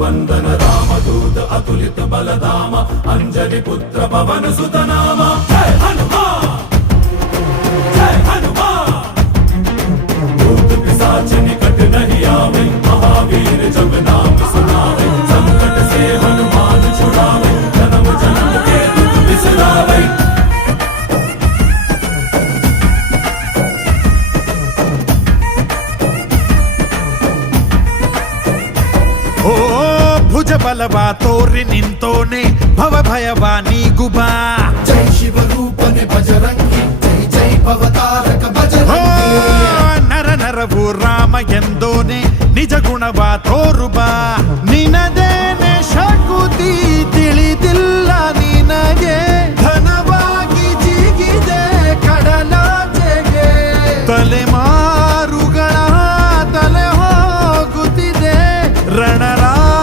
वंदन रामदूत अतुलित बलधाम अंजलि पुत्र पवन सुत नाम जय हनुमान जय हनुमान भूत पिशाच निकट नहीं आवे महावीर जब नाम सुनावे संकट से हनुमान छुड़ावे जन्म जन्म के दुख बिसरावे। ಓ ಭುಜ ಬಲವ ತೋರಿ ನಿಂತೋನೆ ಭವ ಭಯವ ನೀಗುಬಾ ಜೈ ಶಿವ ರೂಪನೆ ಬಜರಂಗಿ ಜೈ ಜೈ ಭವತಾರಕ ಬಜರಂಗಿ ನರ ನರವು ರಾಮ ಎಂದೋನೆ ನಿಜ ಗುಣವ ತೋರುಬಾ ನಿನ್ನ